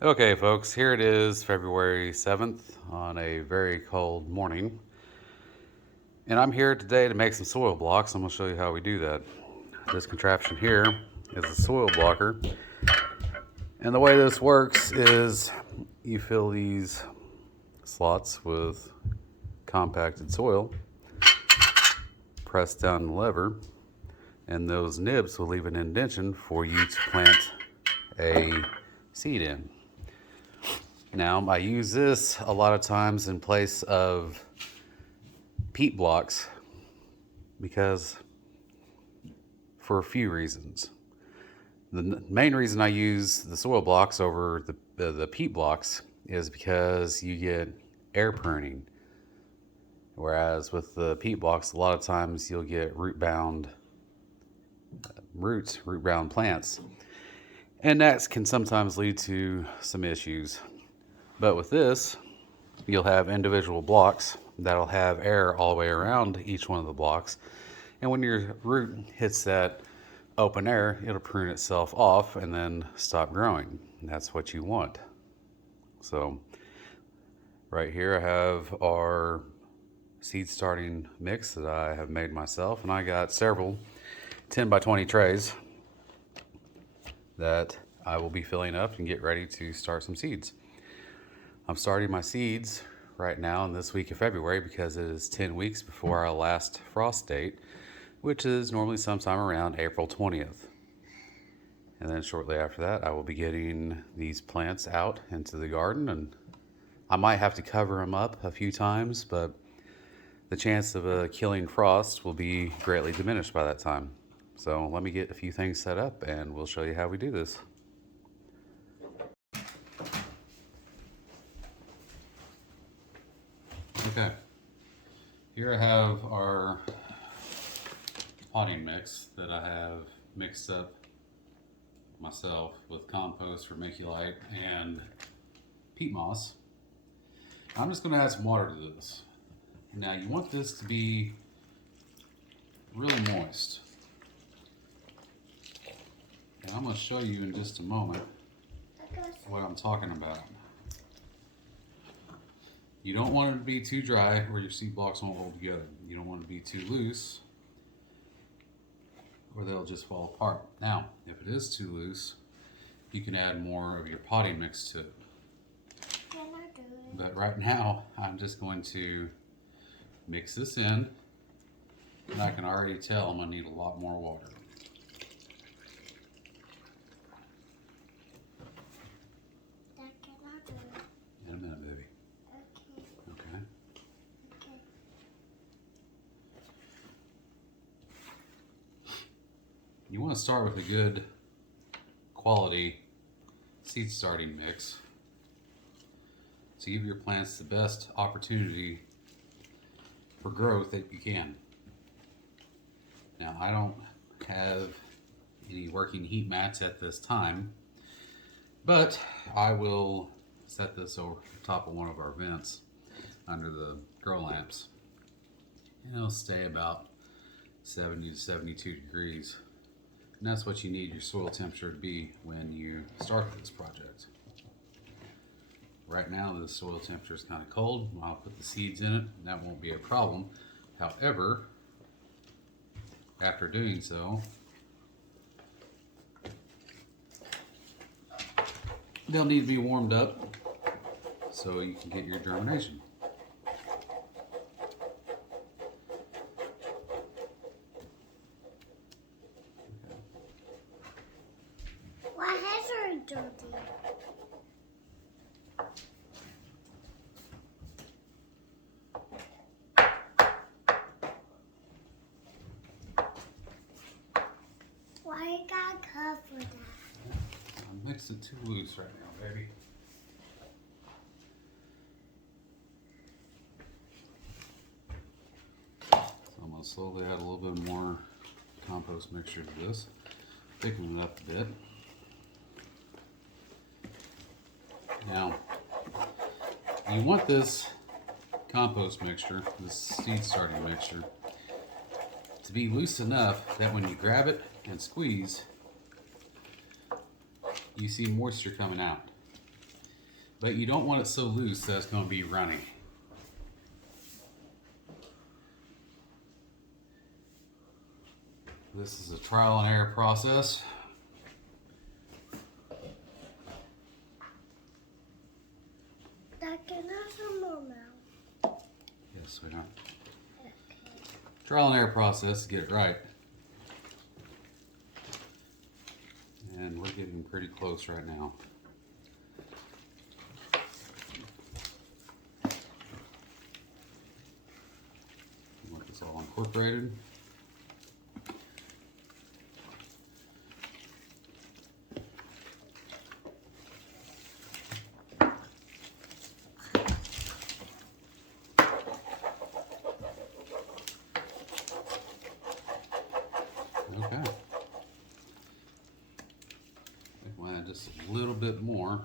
Okay, folks, here it is, February 7th on a very cold morning. And I'm here today to make some soil blocks. I'm going to show you how we do that. This contraption here is a soil blocker. And the way this works is you fill these slots with compacted soil, press down the lever, and those nibs will leave an indentation for you to plant a seed in. Now, I use this a lot of times in place of peat blocks because for a few reasons. The main reason I use the soil blocks over the peat blocks is because you get air pruning. Whereas with the peat blocks, a lot of times you'll get root-bound plants. And that can sometimes lead to some issues. But with this, you'll have individual blocks that'll have air all the way around each one of the blocks. And when your root hits that open air, it'll prune itself off and then stop growing. And that's what you want. So right here I have our seed starting mix that I have made myself, and I got several 10 by 20 trays that I will be filling up and get ready to start some seeds. I'm starting my seeds right now in this week of February because it is 10 weeks before our last frost date, which is normally sometime around April 20th. And then shortly after that, I will be getting these plants out into the garden, and I might have to cover them up a few times, but the chance of a killing frost will be greatly diminished by that time. So let me get a few things set up and we'll show you how we do this. Okay, here I have our potting mix that I have mixed up myself with compost, vermiculite, and peat moss. I'm just going to add some water to this. Now you want this to be really moist. And I'm going to show you in just a moment what I'm talking about. You don't want it to be too dry where your seed blocks won't hold together. You don't want it to be too loose or they'll just fall apart. Now, if it is too loose, you can add more of your potting mix to it. But right now, I'm just going to mix this in, and I can already tell I'm going to need a lot more water. In a minute, baby. Okay. You want to start with a good quality seed starting mix to give your plants the best opportunity for growth that you can. Now, I don't have any working heat mats at this time, but I will set this over the top of one of our vents under the grow lamps, and it'll stay about 70 to 72 degrees. And that's what you need your soil temperature to be when you start this project. Right now the soil temperature is kind of cold. I'll put the seeds in it, and that won't be a problem. However, after doing so, they'll need to be warmed up so you can get your germination. Why has are dirty? Why you got cover that? I mixed it too loose right now, baby. So I'm going to slowly add a little bit more compost mixture to this, thicken it up a bit. Now, you want this compost mixture, this seed starting mixture, to be loose enough that when you grab it and squeeze, you see moisture coming out. but you don't want it so loose that it's going to be runny. This is a trial and error process. That can have some more milk. Yes, we are. Okay. Trial and error process to get it right. And we're getting pretty close right now. Get this all incorporated. Okay. We'll add just a little bit more.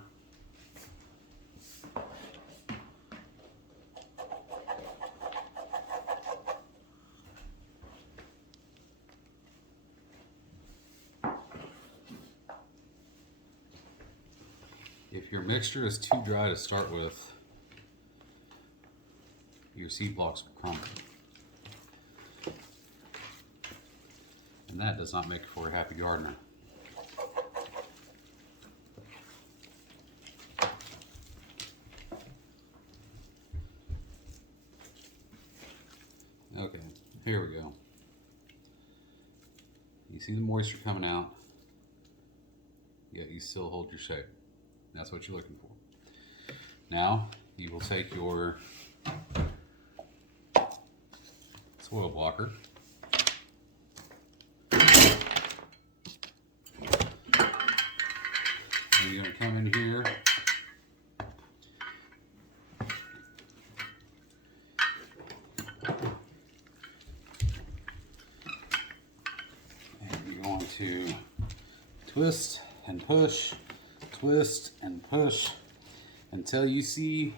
If your mixture is too dry to start with, your seed blocks will crumble. And that does not make for a happy gardener. Okay, here we go. You see the moisture coming out, yet you still hold your shape. That's what you're looking for. Now, you will take your soil blocker. And you're going to come in here and you're going to twist and push, twist and push until you see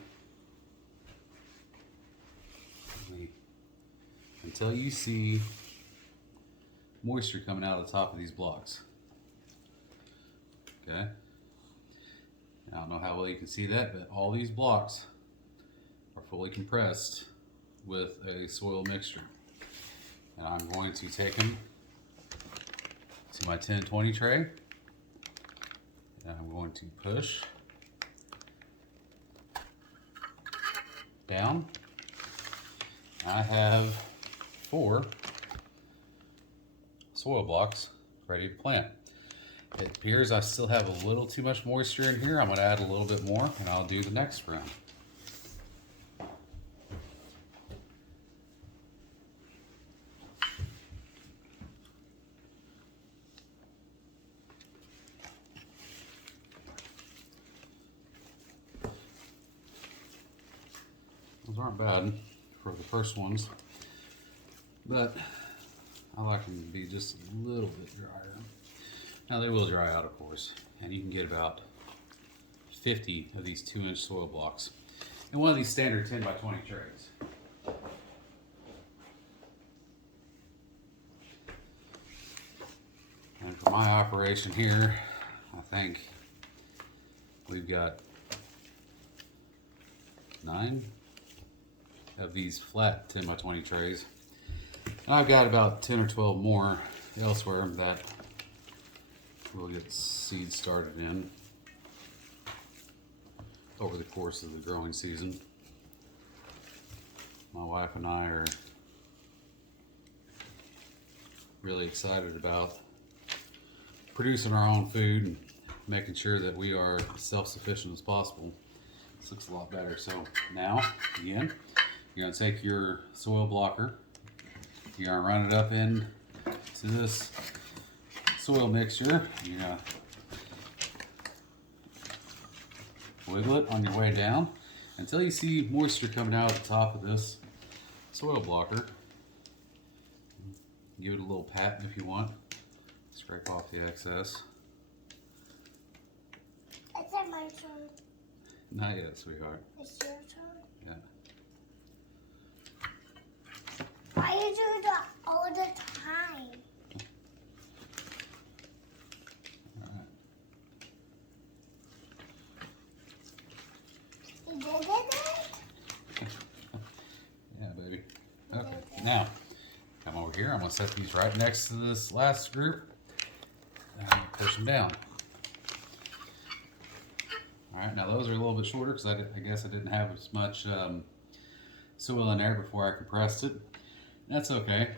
moisture coming out of the top of these blocks. Okay. I don't know how well you can see that, but all these blocks are fully compressed with a soil mixture. And I'm going to take them to my 10-20 tray. And I'm going to push down. I have 4 soil blocks ready to plant. It appears I still have a little too much moisture in here. I'm going to add a little bit more and I'll do the next round. Those aren't bad for the first ones, but I like them to be just a little bit drier. Now they will dry out, of course, and you can get about 50 of these 2-inch soil blocks in one of these standard 10-by-20 trays. And for my operation here, I think we've got 9 of these flat 10-by-20 trays. And I've got about 10 or 12 more elsewhere that we'll get seeds started in over the course of the growing season. My wife and I are really excited about producing our own food and making sure that we are as self-sufficient as possible. This looks a lot better. So now, again, you're going to take your soil blocker, you're going to run it up into this soil mixture. You're going to wiggle it on your way down until you see moisture coming out of the top of this soil blocker. Give it a little pat if you want. Scrape off the excess. Is it my turn? Not yet, sweetheart. It's your turn? Yeah. Why you do that all the time? Yeah, baby. Okay, now come over here. I'm gonna set these right next to this last group. And I'm gonna push them down. All right, now those are a little bit shorter because I guess I didn't have as much soil in there before I compressed it. That's okay.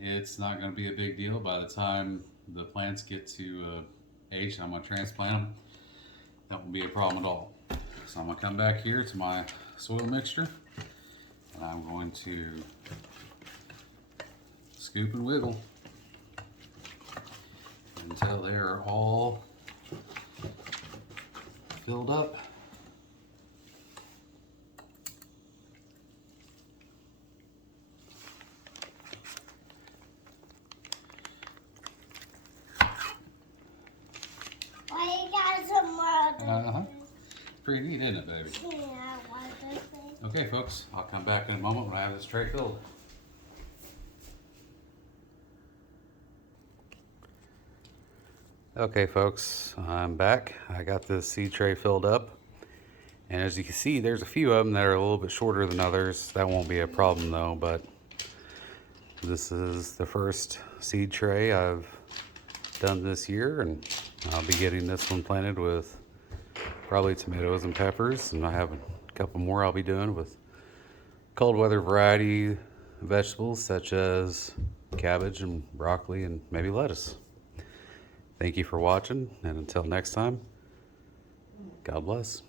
It's not going to be a big deal by the time the plants get to age. I'm going to transplant them. That won't be a problem at all. So I'm going to come back here to my soil mixture and I'm going to scoop and wiggle until they are all filled up. Why you got some more? Pretty neat, isn't it, baby? Yeah, I want this thing. Okay, folks, I'll come back in a moment when I have this tray filled. Okay, folks, I'm back. I got this seed tray filled up. And as you can see, there's a few of them that are a little bit shorter than others. That won't be a problem though, but this is the first seed tray I've done this year, and I'll be getting this one planted with probably tomatoes and peppers, and I have a couple more I'll be doing with cold weather variety vegetables such as cabbage and broccoli and maybe lettuce. Thank you for watching, and until next time, God bless.